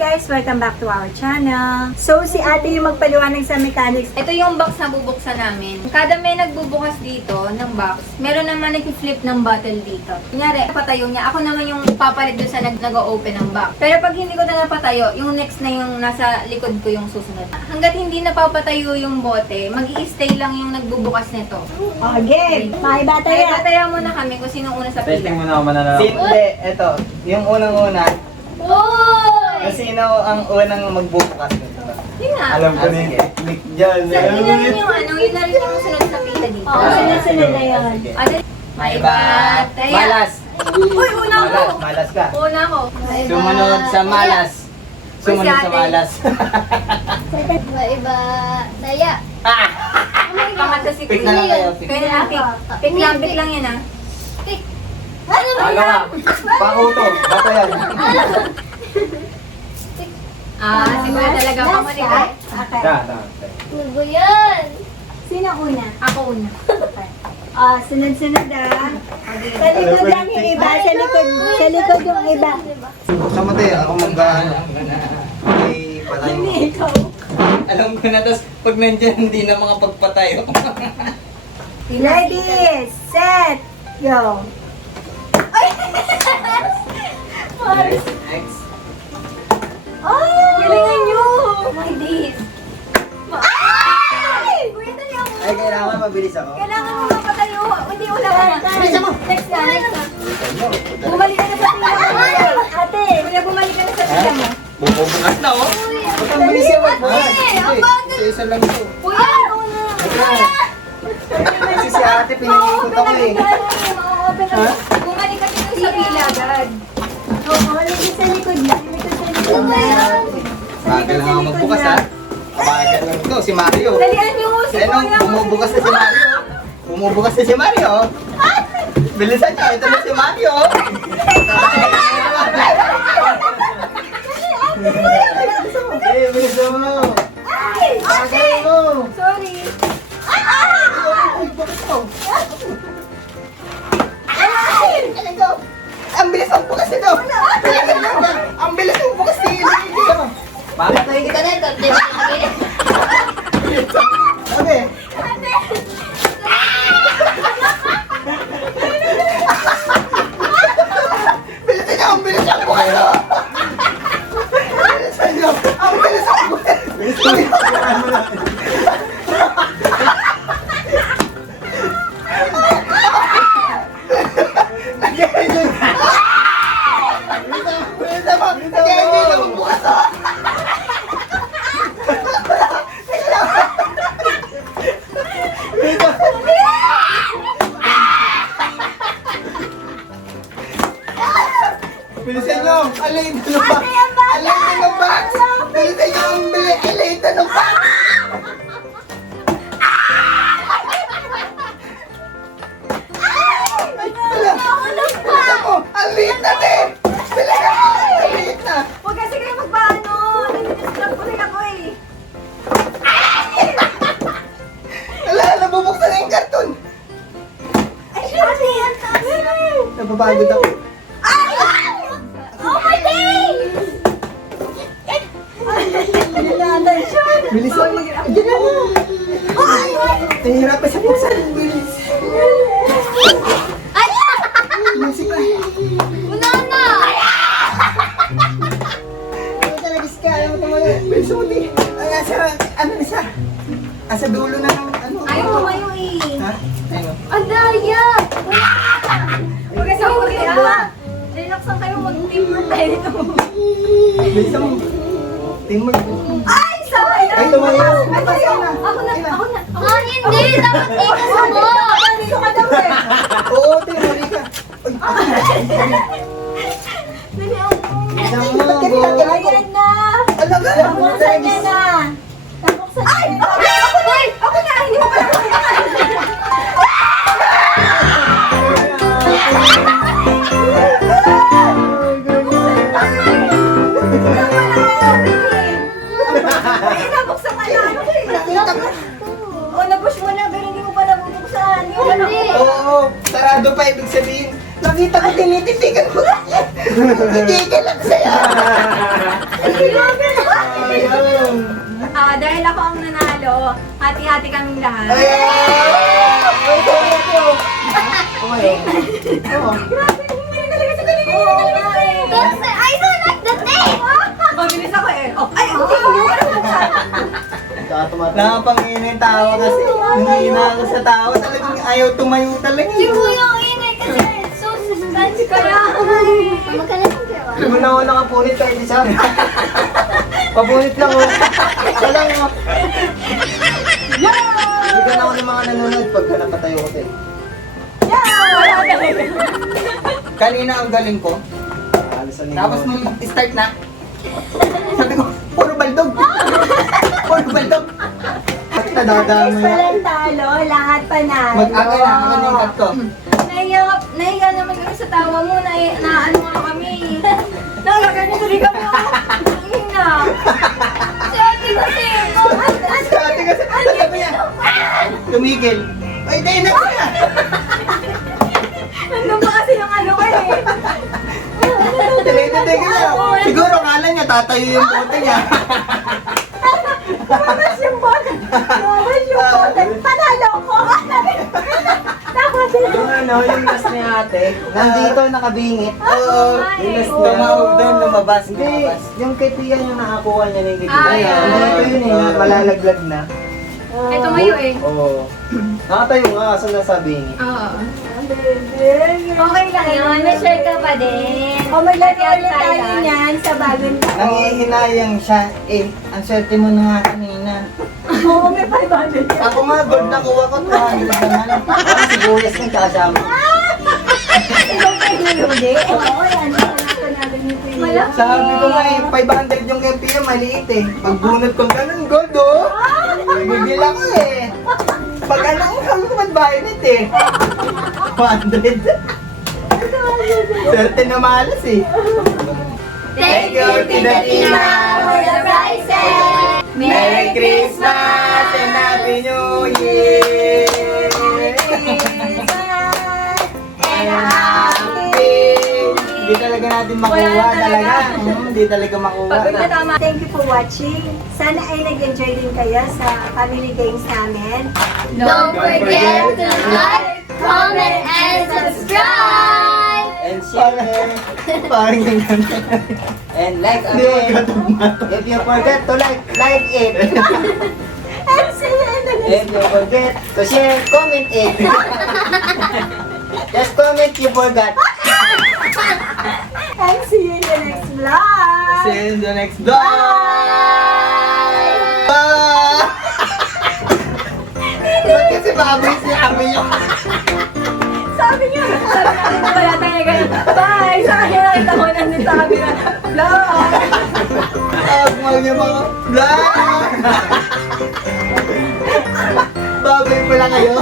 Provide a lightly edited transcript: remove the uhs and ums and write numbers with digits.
guys! Welcome back to our channel. So, si ate yung magpaliwanag sa mechanics. Ito yung box na bubuksan namin. Kada may nagbubukas dito ng box, meron naman nag-flip ng bottle dito. Kunyari, patayo niya. Ako naman yung papalit doon sa nag-open ng box. Pero pag hindi ko na napatayo, yung next na yung nasa likod ko yung susunod. Hanggat hindi napapatayo yung bote, mag-i-stay lang yung nagbubukas nito. Okay, makibata Tataya muna kami kung sino una sa Testing pila. mo na ako mananalo. Hindi, eto. Yung unang-una, Oy! kung sino ang unang magbubukas nito. Yun nga. Alam ko na yung technique dyan. So, yun na rin yung ano, yun na rin yung sunod sa pila dito. Oo, sunod-sunod na yun. Sige. Ano? May bataya. Malas. Uy, una ko. Malas ka. Una ko. Sumunod sa malas. Sumunod sa ate. malas. Iba, daya. Pangatlo si Pick na lang kayo. Pick. Kaya na, pick lang yan ah. Pick. Ano ba Ano ka? Panguto. Bato yan. Si Kuya talaga pamunit eh. Okay. Ano ba yan? Sino una? Ako una. Okay. Sunod-sunod ah. Okay. Sa likod lang yung iba, sa likod yung iba. Sa mati, ako mag-ano. May patay mo. Hindi ikaw. Alam ko na, tapos pag nandyan, hindi na mga pagpatayo. Ready, set, go. Next. Galingan nyo! My days. Ay! Kuya, dali ako. Ay, kailangan mabilis ako. Kailangan mo mapatayo. Hindi, una ka na. Bilisan mo. Next na. Bumalik ka na sa pila mo. Ate, Kuya, bumalik ka na sa pila mo. Bumubukas na, oh. Huwag kang bilis yan, wag mo. Isa lang ito. Kuya, una. Kasi si ate, pinag-ikot ako eh. Ha? Bumalik ka na sa pila agad. oo, lagi sa likod lang. Likod sa likod lang. Bagal lang ako magbukas, ha? Bagal lang ito, si Mario. Dalian nyo. Si Ano, Kuya. bumubukas na si Mario. Bumubukas na si Mario. Bilisan niyo, ito na si Mario. Ay, bilisan mo. Bagal mo. Sorry. Ang bilis ang bukas nito. Ang bilis ang bukas ni Papatayin kita nito. Sabi. Bilisan niyo, ang bilis ang bukas nito. Bilisan niyo, ang bilis ang bukas. Bilisan niyo. Bilisan nyo! Alay ito ng box! Alay ito ng box! Bilisan nyo ang bili! Alay ito ng box! Bilisan mo! Ang liit natin! Bilisan mo! Ang liit na! Huwag kasi kayo magpaano. Nandidisturb ko rin ako eh. Ala! Nabubuksan na yung karton! Ay, ate, ang taas na. Napapagod ako. Oh my day! Bilis mo! Diyan na mo! Nahihirapan sa buksan! Bilis! Bilis ka! Una na! Talagas ka! Ayaw mo tumayo! Bilis mo di! Ano na siya? Asa dulo na ng ano? Ayaw mo kayo eh. Ha? Ano? Ang daya! Huwag kasi ako rin. Relax lang kayo. Mag-teamwork tayo dito. Bilis mo! Teamwork! Ay! Sabay na! Ay, tumayo! Ay, tumayo! Ako na! Ako na! Ah, hindi! Dapat ikaw mo! Gusto ka daw eh! Oo, teamwork ka! Dali ako! Bilis mo! Ayan na. Ano ba? Nabuksan niya na. Nabuksan Ay! niya na. Ako na! Ako na! Hindi mo pala ako na! Ay, nabuksan ka na! Ano eh? O, nabush mo na, pero hindi mo pa nabubuksan. Hindi mo pa Hindi. Oo, sarado pa ibig sabihin. Nakita ko tinititigan mo. Hindi ka lang sa'yo. Ayun. Dahil ako ang nanalo, hati-hati kaming lahat. Ayun. Oh. Kasi I don't like the tape. Mabilis ako eh. Oh, ay, hindi. Nakapangina yung tawa kasi. Hihina ako sa tawa. Talagang ayaw tumayo talaga. Si Kuya ang inay kasi so suspense kaya. Magkalasin kayo. Hindi mo na ako nakapunit kahit isa. Papunit lang oh. Walang oh. Bigyan ako ng mga nanonood pagka napatayo ko tayo. Kanina ang galing ko. Tapos nung start na, sabi ko, puro baldog. Puro baldog. At nadadama Guys, na. walang talo, lahat panalo. Mag-aga na, maganda yung cut ko. Nahiya naman kami sa tawa mo, ano nga kami. Nakakagani tuloy kami. Ang na. Si ate kasi. Ate kasi, sabi niya, tumigil. Ay, tayo na siya. Nandun pa kasi yung ano ko eh. Tinititigan niya. Siguro kala niya, tatayo yung bote niya. Lumabas yung bote. Lumabas yung bote. Panalo ko. Tapos Yung ano, yung last ni ate, nandito nakabingit. Oo. Yung last Tumawag doon, lumabas. Hindi, yung kay Pia yung nakakuha niya na yung kay Ah, Pia. yeah. Nandito yun eh, malalaglag na. Ito ngayon eh. Oo. Nakatayo nga, kaso nasa bingit. Oo. Okay lang yun. May share ka pa din. O maglaro ulit tayo niyan sa bagong taon. Nangihinayang siya. Eh, ang swerte mo na nga kanina. Oo, may 500. Ako nga, gold na kuha ko. 200 naman. Parang sibuyas ng kasama. Ikaw kayo niluli? Oo, yan. Ito natin yung pinili. Wala. Sabi ko nga eh, 500 yung kay Pia, maliit eh. Pagbunot ko ganun, gold oh. Bigil ako eh. Pag ano ko, sabi ko mag-violet eh. 100. Swerte na malas eh. Thank you, Tita Tina, for the prizes. Merry Christmas and Happy New Year! And happy! Hindi talaga natin makuha Wala na talaga. talaga. Hindi talaga makuha. Pag nagtatama. Thank you for watching. Sana ay nag-enjoy din kayo sa family games namin. Don't forget to like, comment, and subscribe. And share. Parang ganyan. And like Hindi mo again. katugma. If you forget to like it. And see you in the next If you forget to share, comment it. Just comment you forgot. and see you in the next vlog. See you in the next vlog! Bye! Ba't kasi baboy si Ami yung... Sabi niya, wala tayo ganun. Bye! Sa kanya nakita ko nandito kami na vlog. Tawag mo yung mga vlog! Baboy pala kayo.